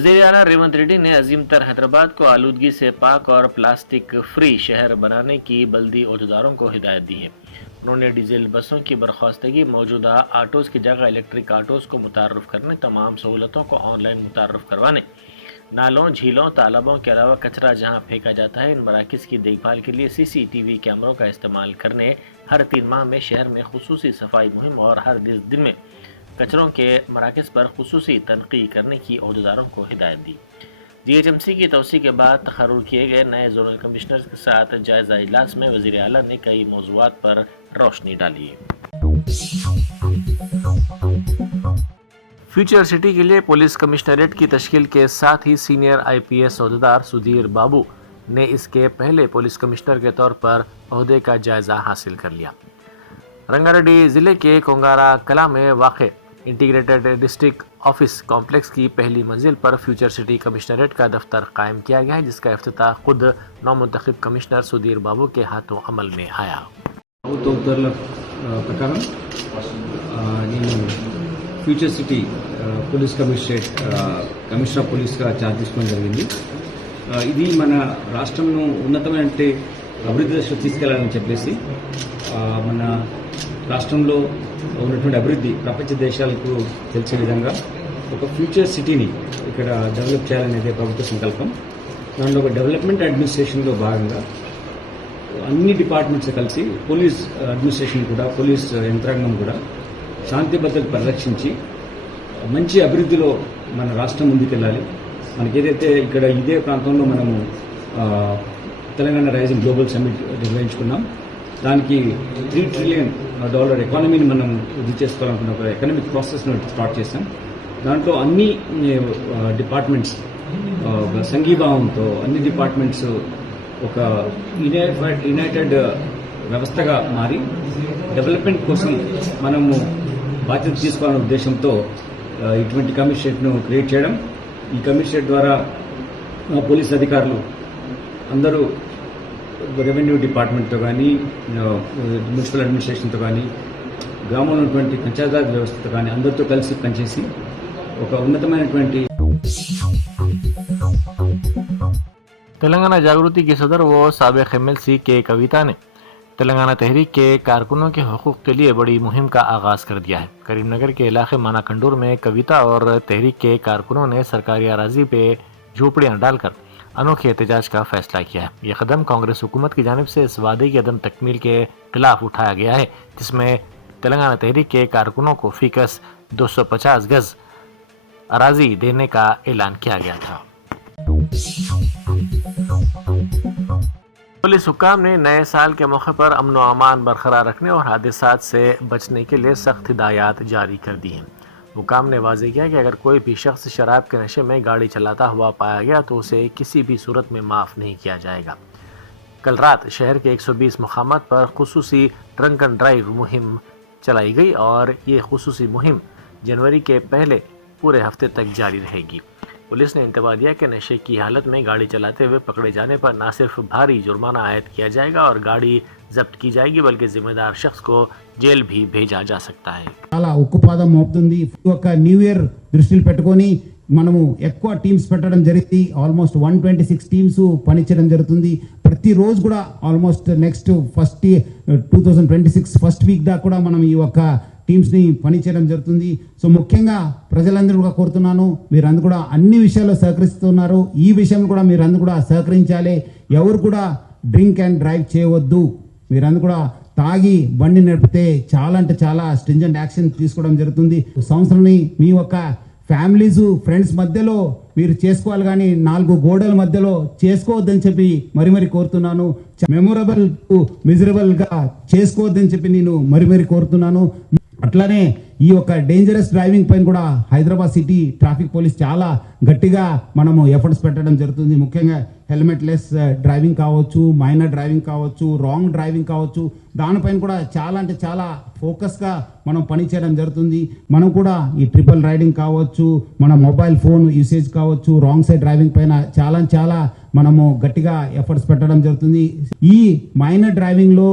वज़ीर आला रेवंत रेड्डी ने अजीम तर हैदराबाद को आलूदगी से पाक और प्लास्टिक फ्री शहर बनाने की बल्दी ओहदेदारों को हिदायत दी है। उन्होंने डीजल बसों की बर्खास्तगी, मौजूदा आटोज की जगह इलेक्ट्रिक आटोज को मुतारफ़ करने, तमाम सहूलतों को ऑनलाइन मुतारफ़ करवाने, नालों, झीलों, तालाबों के अलावा कचरा जहाँ फेंका जाता है इन मराकज़ की देखभाल के लिए CCTV कैमरों का इस्तेमाल करने, हर 3 माह में शहर में खुसूसी सफाई मुहिम और हर 10 दिन में कचरों के मराकज़ पर खुसूसी तनक़ीद करने की ओहदेदारों को हिदायत दी। DHMC की तौसी के बाद तक़र्रुर किए गए नए जोनल कमिश्नर के साथ जायज़ा इजलास में वज़ीर आला ने कई मौज़ूआत पर रोशनी डाली। फ्यूचर सिटी के लिए पुलिस कमिश्नरेट की तश्कील के साथ ही सीनियर IPS ओहदेदार सुधीर बाबू ने इसके पहले पुलिस कमिश्नर के तौर पर ओहदे का जायज़ा हासिल कर लिया। रंगारेड्डी ज़िले के कोंगारा कला में वाक़े इंटीग्रेटेड डिस्ट्रिक्ट ऑफिस कॉम्प्लेक्स की पहली मंजिल पर फ्यूचर सिटी कमिश्नरेट का दफ्तर कायम किया गया है, जिसका इफ्तिताह खुद नौमुंतखब कमिश्नर सुधीर बाबू के हाथों अमल में आया। ప్రకారం నేను ఫ్యూచర్ సిటీ పోలీస్ కమిషనర్ పోలీస్గా ఛార్జ్ తీసుకోవడం జరిగింది. ఇది మన రాష్ట్రంను ఉన్నతమైన అభివృద్ధి దశలో తీసుకెళ్లాలని చెప్పేసి మన రాష్ట్రంలో ఉన్నటువంటి అభివృద్ధి ప్రపంచ దేశాలకు తెలిసే విధంగా ఒక ఫ్యూచర్ సిటీని ఇక్కడ డెవలప్ చేయాలనేదే ప్రభుత్వ సంకల్పం. దాంట్లో ఒక డెవలప్మెంట్ అడ్మినిస్ట్రేషన్లో భాగంగా అన్ని డిపార్ట్మెంట్స్ కలిసి పోలీస్ అడ్మినిస్ట్రేషన్ కూడా, పోలీస్ యంత్రాంగం కూడా శాంతి భద్రతలు పరిరక్షించి మంచి అభివృద్ధిలో మన రాష్ట్రం ముందుకెళ్ళాలి. మనకి ఏదైతే ఇక్కడ ఇదే ప్రాంతంలో మనము తెలంగాణ రైజింగ్ గ్లోబల్ సమ్మిట్ నిర్వహించుకున్నాం. దానికి $3 ట్రిలియన్ ఎకానమీని మనం వృద్ధి చేసుకోవాలనుకున్న ఒక ఎకనామిక్ ప్రాసెస్ను స్టార్ట్ చేశాం. దాంట్లో అన్ని డిపార్ట్మెంట్స్ సంఘీభావంతో అన్ని డిపార్ట్మెంట్స్ ఒక యునైటెడ్ వ్యవస్థగా మారి డెవలప్మెంట్ కోసం మనము బాధ్యత తీసుకోవాలనే ఉద్దేశంతో ఇటువంటి కమిషనరేట్ను క్రియేట్ చేయడం. ఈ కమిషనరేట్ ద్వారా పోలీస్ అధికారులు అందరూ రెవెన్యూ డిపార్ట్మెంట్తో కానీ, మున్సిపల్ అడ్మినిస్ట్రేషన్తో కానీ, గ్రామంలో ఉన్నటువంటి పంచాయతీరాజ్ వ్యవస్థతో కానీ అందరితో కలిసి పనిచేసి ఒక ఉన్నతమైనటువంటి तेलंगाना जागृति की सदर व साबिक MLC के कविता ने तेलंगाना तहरीक के कारकुनों के हकूक़ के लिए बड़ी मुहिम का आगाज़ कर दिया है। करीमनगर के इलाके मानाकंडूर में कविता और तहरीक के कारकुनों ने सरकारी अराजी पे झोपड़ियाँ डालकर अनोखे एहतजाज का फैसला किया है। यह कदम कांग्रेस हुकूमत की जानिब से इस वादे की अदम तकमील के खिलाफ उठाया गया है, जिसमें तेलंगाना तहरीक के कारकुनों को फीकस 250 गज अराजी देने का ऐलान किया गया था। पुलिस हुक्काम ने नए साल के मौके पर अमन व अमान बरकरार रखने और हादसात से बचने के लिए सख्त हिदायत जारी कर दी हैं। हुक्काम ने वाज़ेह किया कि अगर कोई भी शख्स शराब के नशे में गाड़ी चलाता हुआ पाया गया तो उसे किसी भी सूरत में माफ़ नहीं किया जाएगा। कल रात शहर के 120 मकामात पर खुसूसी ड्रंक एंड ड्राइव मुहिम चलाई गई और ये खुसूसी मुहिम जनवरी के पहले पूरे हफ्ते तक जारी रहेगी। पुलिस ने इंतबाह दिया कि नशे की हालत में गाड़ी चलाते हुए पकड़े जाने पर न सिर्फ भारी जुर्माना आयद किया जाएगा और गाड़ी जब्त की जाएगी, बल्कि जिम्मेदार शख्स को जेल भी भेजा जा सकता है। చాలా ఉక్కుపాదం మోపుతుంది. ఒక న్యూ ఇయర్ దృష్టిలో పెట్టుకొని మనము ఎక్కువ టీమ్స్ పెట్టడం జరిగింది. ఆల్మోస్ట్ 126 టీమ్స్ పనిచేయడం జరుగుతుంది. ప్రతి రోజు కూడా ఆల్మోస్ట్ నెక్స్ట్ 2026 ఫస్ట్ వీక్ దాకా కూడా మనం ఈ ఒక టీమ్స్ ని పనిచేయడం జరుగుతుంది. సో ముఖ్యంగా ప్రజలందరూ కూడా కోరుతున్నాను, మీరందరూ కూడా అన్ని విషయాల్లో సహకరిస్తున్నారు. ఈ విషయం కూడా మీరందరూ కూడా సహకరించాలి. ఎవరు కూడా డ్రింక్ అండ్ డ్రైవ్ చేయవద్దు. మీరందరూ కూడా తాగి బండి నడిపితే చాలా అంటే చాలా స్ట్రింజెంట్ యాక్షన్ తీసుకోవడం జరుగుతుంది. సంవత్సరాన్ని మీ యొక్క ఫ్యామిలీస్, ఫ్రెండ్స్ మధ్యలో మీరు చేసుకోవాలి, కానీ 4 గోడల మధ్యలో చేసుకోవద్దని చెప్పి మరి కోరుతున్నాను. మెమొరబుల్ మిజరబుల్ గా చేసుకోవద్దని చెప్పి నేను మరి కోరుతున్నాను. అట్లానే ఈ యొక్క డేంజరస్ డ్రైవింగ్ పైన కూడా హైదరాబాద్ సిటీ ట్రాఫిక్ పోలీస్ చాలా గట్టిగా మనము ఎఫర్ట్స్ పెట్టడం జరుగుతుంది. ముఖ్యంగా హెల్మెట్ లెస్ డ్రైవింగ్ కావచ్చు, మైనర్ డ్రైవింగ్ కావచ్చు, రాంగ్ డ్రైవింగ్ కావచ్చు, దానిపైన కూడా చాలా అంటే చాలా ఫోకస్గా మనం పని చేయడం జరుగుతుంది. మనం కూడా ఈ ట్రిపుల్ రైడింగ్ కావచ్చు, మన మొబైల్ ఫోన్ యూసేజ్ కావచ్చు, రాంగ్ సైడ్ డ్రైవింగ్ పైన చాలా మనము గట్టిగా ఎఫర్ట్స్ పెట్టడం జరుగుతుంది. ఈ మైనర్ డ్రైవింగ్ లో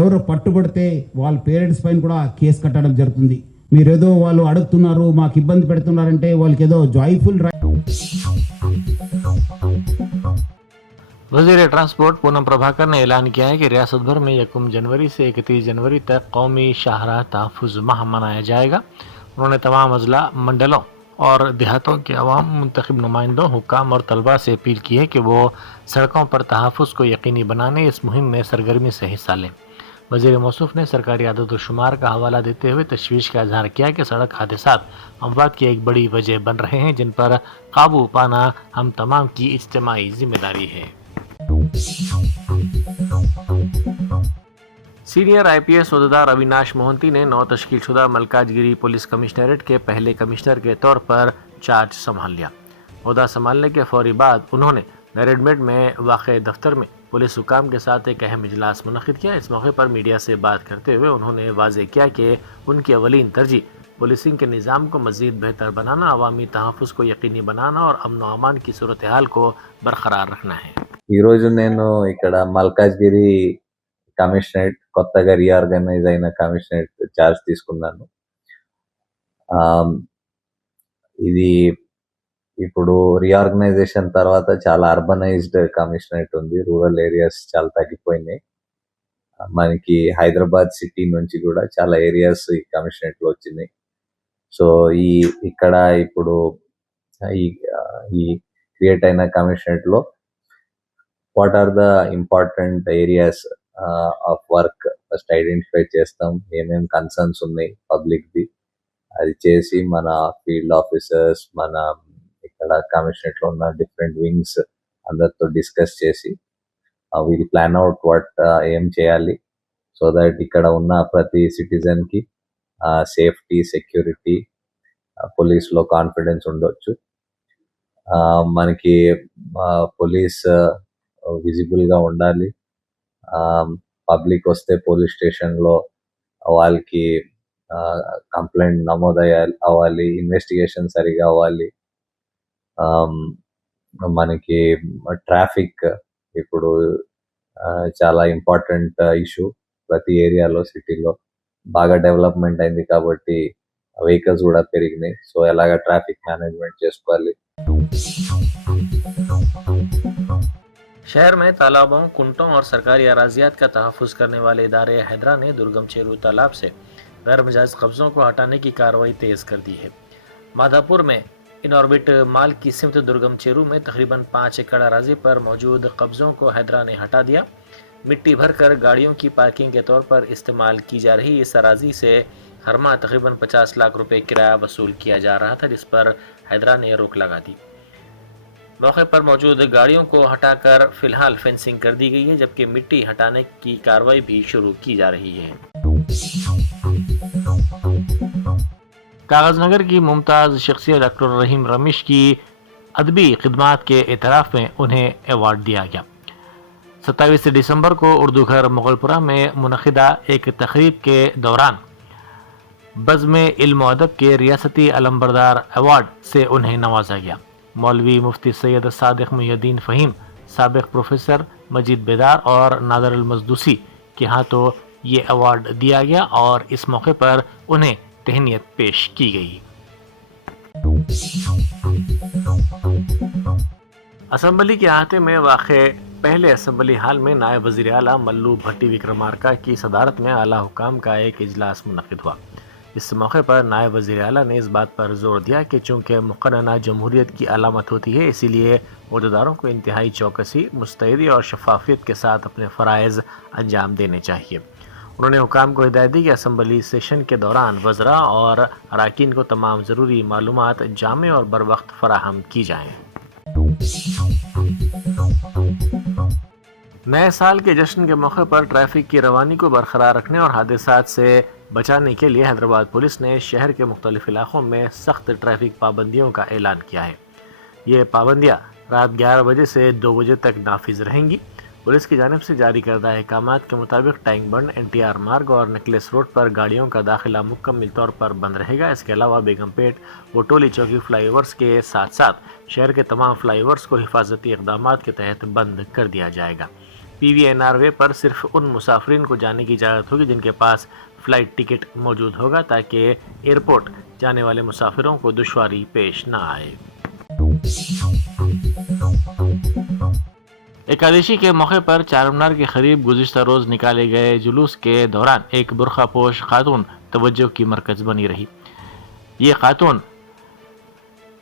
ఎవరు పట్టుబడితే వాళ్ళ పేరెంట్స్ పైన కూడా కేసు కట్టడం జరుగుతుంది. మీరేదో వాళ్ళు అడుగుతున్నారు, మాకు ఇబ్బంది పెడుతున్నారంటే వాళ్ళకి ఏదో జాయ్ఫుల్ वज़ीर ट्रांसपोर्ट पूनम प्रभाकर ने ऐलान किया है कि रियासत भर में 1 जनवरी से 31 जनवरी तक कौमी शाहराह तहफ़्फ़ुज़ माह मनाया जाएगा। उन्होंने तमाम अजला, मंडलों और देहातों के अवाम, मुंतखब नुमाइंदों, हुक्काम और तलबा से अपील की है कि वो सड़कों पर तहफ़्फ़ुज़ को यकीनी बनाने इस मुहिम में सरगर्मी से हिस्सा लें। वज़ीर मौसूफ़ ने सरकारी आदत व शुमार का हवाला देते हुए तशवीश का इजहार किया कि सड़क हादसात अमवात की एक बड़ी वजह बन रहे हैं, जिन पर काबू पाना हम तमाम की इज्तिमाई जिम्मेदारी है। सीनियर IPS ओहदेदार अविनाश मोहंती ने 9 तश्कीलशुदा मलकाजगिरी पुलिस कमिश्नरेट के पहले कमिश्नर के तौर पर चार्ज संभाल लिया। ओहदा संभालने के फौरी बाद उन्होंने नरेडमेट में वाक़ दफ्तर में पुलिस हुकाम के साथ एक अहम इजलास मुनक़िद किया। इस मौके पर मीडिया से बात करते हुए उन्होंने वाज़ेह किया कि उनकी अवलीन तरजीह पुलिसिंग के निज़ाम को मज़ीद बेहतर बनाना, अवामी तहफ़्फ़ुज़ को यकीनी बनाना और अमन व अमान की सूरत हाल को बरकरार रखना है। ఈరోజు నేను ఇక్కడ మల్కాజ్గిరి కమిషనరేట్ కొత్తగా రీఆర్గనైజ్ అయిన కమిషనరేట్ చార్జ్ తీసుకున్నాను. ఇది ఇప్పుడు రీఆర్గనైజేషన్ తర్వాత చాలా అర్బనైజ్డ్ కమిషనరేట్ ఉంది. రూరల్ ఏరియాస్ చాలా తగ్గిపోయినాయి. మనకి హైదరాబాద్ సిటీ నుంచి కూడా చాలా ఏరియాస్ ఈ కమిషనరేట్ లో వచ్చినాయి. సో ఇక్కడ ఇప్పుడు ఈ క్రియేట్ అయిన కమిషనరేట్ లో what are the important areas of work first identify చేస్తాం. ఏమేం కన్సర్న్స్ ఉన్నాయి పబ్లిక్ ది, అది చేసి మన ఫీల్డ్ ఆఫీసర్స్, మన ఇక్కడ కమిషనరేట్ లో ఉన్న డిఫరెంట్ వింగ్స్ అందరితో డిస్కస్ చేసి విల్ ప్లాన్ అవుట్ వాట్ ఏం చేయాలి సో దట్ ఇక్కడ ఉన్న ప్రతి సిటిజన్ కి సేఫ్టీ, సెక్యూరిటీ, పోలీస్ లో కాన్ఫిడెన్స్ ఉండొచ్చు. మనకి పోలీస్ విజిబుల్ గా ఉండాలి. పబ్లిక్ వస్తే పోలీస్ స్టేషన్ లో వాళ్ళకి కంప్లైంట్ నమోదు అవ్వాలి, ఇన్వెస్టిగేషన్ సరిగా అవ్వాలి. మనకి ట్రాఫిక్ ఇప్పుడు చాలా ఇంపార్టెంట్ ఇష్యూ. ప్రతి ఏరియాలో, సిటీలో బాగా డెవలప్మెంట్ అయింది కాబట్టి వెహికల్స్ కూడా పెరిగినాయి. సో ఎలాగ ట్రాఫిక్ మేనేజ్మెంట్ చేసుకోవాలి. शहर में तालाबों, कुंटों और सरकारी अराजियात का तहफ़्फ़ुज़ करने वाले इदारे हैदरा ने दुर्गम चेरू तालाब से गैर मजाज कब्ज़ों को हटाने की कार्रवाई तेज़ कर दी है। माधापुर में इनऑर्बिट माल की सिमत दुर्गम चेरू में तकरीबन 5 एकड़ अराजी पर मौजूद कब्ज़ों को हैदरा ने हटा दिया। मिट्टी भरकर गाड़ियों की पार्किंग के तौर पर इस्तेमाल की जा रही इस अराजी से हर माह तकरीबन 50 लाख रुपए किराया वसूल किया जा रहा था, जिस पर हैदरा ने रोक लगा दी। मौके पर मौजूद गाड़ियों को हटाकर फिलहाल फेंसिंग कर दी गई है, जबकि मिट्टी हटाने की कार्रवाई भी शुरू की जा रही है। कागजनगर की मुमताज़ शख्सियत डॉक्टर रहीम रमेश की अदबी खिदमात के एतराफ़ में उन्हें अवार्ड दिया गया। 27 दिसंबर को उर्दू घर मुगलपुरा में मुनक़िदा एक तकरीब के दौरान बज़्म इल्म व अदब के रियासती अलमबरदार अवार्ड से उन्हें नवाजा गया। मौलवी मुफ्ती सैयद सादिक मुहिउद्दीन फ़हीम, साबिक़ प्रोफेसर मजीद बेदार और नादर अल मजदूसी के हाथों ये अवार्ड दिया गया और इस मौके पर उन्हें तहनीत पेश की गई। असम्बली के अहाते में वाक़े पहले असम्बली हाल में नायब वज़ीर आला मल्लू भट्टी विक्रमार्का की सदारत में आला हुकाम का एक इजलास मुनक़िद हुआ। इस मौके पर नायब वज़ीर आला ने इस बात पर जोर दिया कि चूँकि मुक़र्रना जमहूरियत की अलामत होती है, इसीलिए अहदेदारों को इंतहाई चौकसी, मुस्तैदी और शफाफियत के साथ अपने फ़राइज़ अंजाम देने चाहिए। उन्होंने हुकाम को हिदायत दी कि असम्बली सेशन के दौरान वज़रा और अराकीन को तमाम ज़रूरी मालूमात जामे और बर वक्त फ़राहम की जाएँ। नए साल के जश्न के मौके पर ट्रैफिक की रवानी को बरकरार रखने और हादसात से बचाने के लिए हैदराबाद पुलिस ने शहर के मुख्तलिफ इलाकों में सख्त ट्रैफिक पाबंदियों का ऐलान किया है। ये पाबंदियाँ रात 11 बजे से 2 बजे तक नाफिज रहेंगी। पुलिस की जानिब से जारी करदा अहकामात के मुताबिक टैंक बंड, NTR मार्ग और नेकलेस रोड पर गाड़ियों का दाखिला मुकम्मल तौर पर बंद रहेगा। इसके अलावा बेगमपेट, वटोली चौकी फ्लाईओवर्स के साथ साथ शहर के तमाम फ्लाईओवर्स को हिफाजती इक़दामात के तहत बंद कर दिया जाएगा। PVNR वे पर सिर्फ उन मुसाफिरीन को जाने की इजाज़त होगी जिनके पास फ़्लाइट टिकट मौजूद होगा, ताकि एयरपोर्ट जाने वाले मुसाफिरों को दुश्वारी पेश न आए। एकादशी के मौके पर चारमीनार के करीब गुज़िश्ता रोज निकाले गए जुलूस के दौरान एक बुर्खा पोश खातून तवज्जो की मरकज बनी रही। ये खातून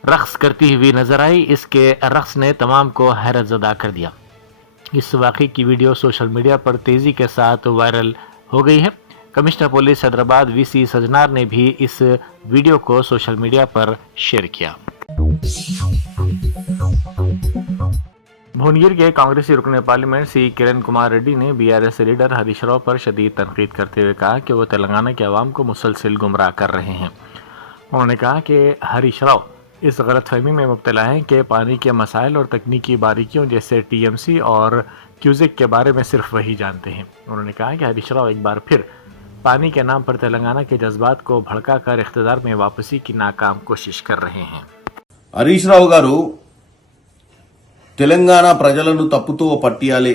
रक्स करती हुई नजर आई। इसके रक्स ने तमाम को हैरत ज़दा कर दिया। इस वाक़े की वीडियो सोशल मीडिया पर तेज़ी के साथ वायरल हो गई है। Commissioner police Hyderabad VC Sajjanar ने भी इस वीडियो को सोशल मीडिया पर शेयर किया। भुवनगिर के कांग्रेसी रुकने पार्लियामेंट सी किरण कुमार रेड्डी ने बीआरएस लीडर हरीश राव पर शदीद तनकीद करते हुए कहा कि वो तेलंगाना के अवाम को मुसलसल गुमराह कर रहे हैं। उन्होंने कहा कि हरीश राव इस गलतफहमी में मुब्तला हैं कि पानी के मसाइल और तकनीकी बारीकियों जैसे टीएमसी और क्यूजिक के बारे में सिर्फ वही जानते हैं। उन्होंने कहा कि हरीश राव एक बार फिर पानी के नाम पर तेलंगाना के जज्बात को भड़का कर इख्तिदार में वापसी की नाकाम कोशिश कर रहे हैं। హరీష్ రావు గారు తెలంగాణ ప్రజలను తప్పుతో పట్టియాలే,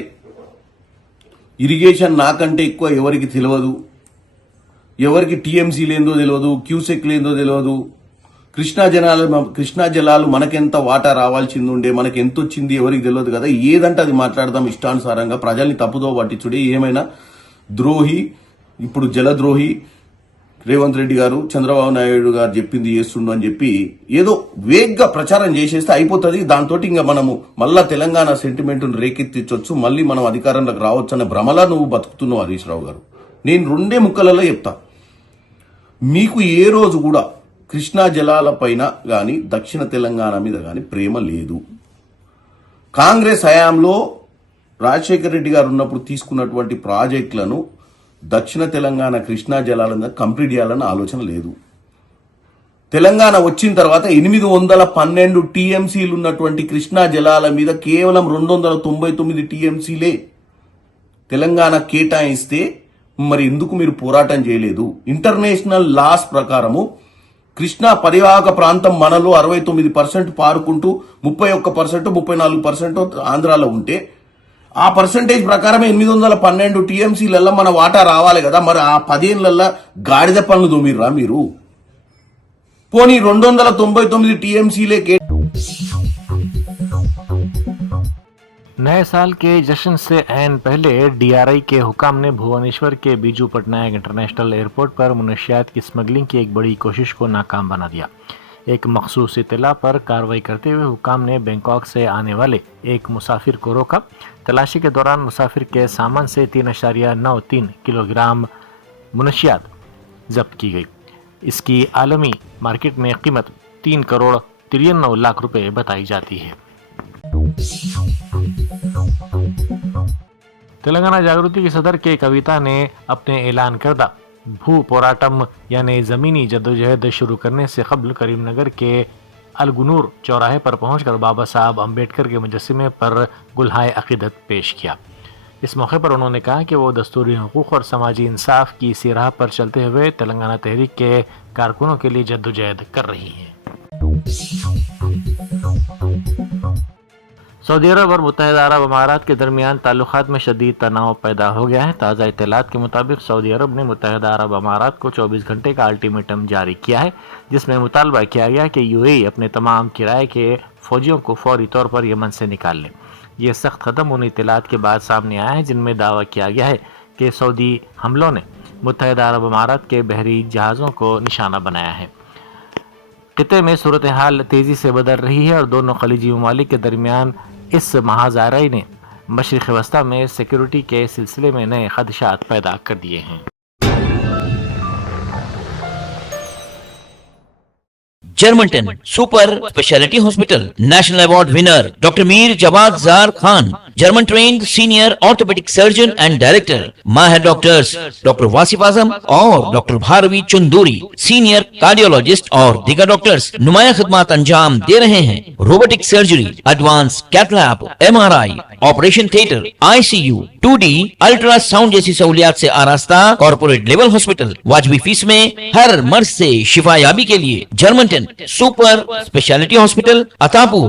ఇరిగేషన్ నాకంటే ఎక్కువ ఎవరికి తెలియదు, ఎవరికి టీఎంసీ లేదో తెలియదు, క్యూసెక్ లేదో తెలియదు, కృష్ణా జలాలు మనకెంత వాటా రావాల్సింది ఉండే మనకి ఎంత వచ్చింది ఎవరికి తెలియదు కదా, ఏదంటే అది మాట్లాడదాం ఇష్టానుసారంగా ప్రజల్ని తప్పుతో పట్టించుడే ఏమైనా ద్రోహి, ఇప్పుడు జలద్రోహి రేవంత్ రెడ్డి గారు చంద్రబాబు నాయుడు గారు చెప్పింది చేస్తుండు అని చెప్పి ఏదో వేగ్గా ప్రచారం చేసేస్తే అయిపోతుంది. దాంతో ఇంకా మనము మళ్ళా తెలంగాణ సెంటిమెంట్ను రేకెత్తించవచ్చు, మళ్ళీ మనం అధికారంలోకి రావచ్చు అనే భ్రమలా నువ్వు బతుకుతున్నావు హరీష్ రావు గారు. నేను రెండే ముక్కలలో చెప్తా, మీకు ఏ రోజు కూడా కృష్ణా జలాల పైన గాని దక్షిణ తెలంగాణ మీద గాని ప్రేమ లేదు. కాంగ్రెస్ హయాంలో రాజశేఖర రెడ్డి గారు ఉన్నప్పుడు తీసుకున్నటువంటి ప్రాజెక్టులను దక్షిణ తెలంగాణ కృష్ణా జలాలను కంప్లీట్ చేయాలన్న ఆలోచన లేదు. తెలంగాణ వచ్చిన తర్వాత 812 టీఎంసీలు ఉన్నటువంటి కృష్ణా జలాల మీద కేవలం 299 టీఎంసీలే తెలంగాణ కేటాయిస్తే మరి ఎందుకు మీరు పోరాటం చేయలేదు? ఇంటర్నేషనల్ లాస్ ప్రకారము కృష్ణా పరివాహక ప్రాంతం మనలో 69% పారుకుంటూ 31% 34% ఆంధ్రాలో ఉంటే ఆ పర్సంటేజ్ ప్రకారమే 812 టీఎంసీలలో మన వాటా రావాలి కదా. మరి ఆ 10 ఏళ్లలో గాడిద పనులు దొమిర్రా మీరు? పోనీ 299 టీఎంసీలే. नए साल के जश्न से ऐन पहले डीआरआई के हुकाम ने भुवनेश्वर के बीजू पटनायक इंटरनेशनल एयरपोर्ट पर मुनशियात की स्मगलिंग की एक बड़ी कोशिश को नाकाम बना दिया। एक मखसूस इत्तला पर कार्रवाई करते हुए हुकाम ने बैंकॉक से आने वाले एक मुसाफिर को रोका। तलाशी के दौरान मुसाफिर के सामान से 3.93 किलोग्राम मुनशियात जब्त की गई। इसकी आलमी मार्केट में कीमत 3.93 लाख रुपए बताई जाती है। तेलंगाना जागृति की सदर के कविता ने अपने ऐलान करदा भू पोराटम यानी जमीनी जद्दोजहद शुरू करने से कबल करीमनगर के अलगुनूर चौराहे पर पहुंचकर बाबा साहब अम्बेडकर के मुजस्समे पर गुलहाए अकीदत पेश किया। इस मौके पर उन्होंने कहा कि वो दस्तूरी हुकूक और समाजी इंसाफ की इसी राह पर चलते हुए तेलंगाना तहरीक के कारकुनों के लिए जद्दोजहद कर रही हैं। सऊदी अरब और मुत्तहिदा अरब अमारात के दरमियान ताल्लुकात में शदीद तनाव पैदा हो गया है। ताज़ा इत्तलात के मुताबिक सऊदी अरब ने मुत्तहिदा अरब अमारात को 24 घंटे का अल्टीमेटम जारी किया है, जिसमें मुतालबा किया गया कि यूएई अपने तमाम किराए के फौजियों को फौरी तौर पर यमन से निकाल लें। ये सख्त कदम उन इत्तलात के बाद सामने आया है जिनमें दावा किया गया है कि सऊदी हमलों ने मुत्तहिदा अरब अमारात के बहरी जहाज़ों को निशाना बनाया है। खित्ते में सूरत हाल तेज़ी से बदल रही है और दोनों खलीजी ममालिक के दरमियान इस महाजाराई ने मशरिक़ वस्ता में सिक्योरिटी के सिलसिले में नए खदशात पैदा कर दिए हैं। Germanten super speciality hospital national award winner doctor Mir Jawad Jar Khan, German trained senior orthopaedic surgeon and director, माहिर डॉक्टर्स डॉक्टर वासिफ आजम और doctor Bharvi Chanduri, senior cardiologist और दीगर डॉक्टर्स नुमाया खिदमत अंजाम दे रहे हैं। Robotic surgery, advance cath lab, MRI, operation theatre, ICU, 2D ultrasound जैसी सहूलियात से आरास्ता कॉर्पोरेट लेवल हॉस्पिटल वाजबी फीस में हर मर्ज से शिफायाबी के लिए Germanton super speciality hospital, Attapur,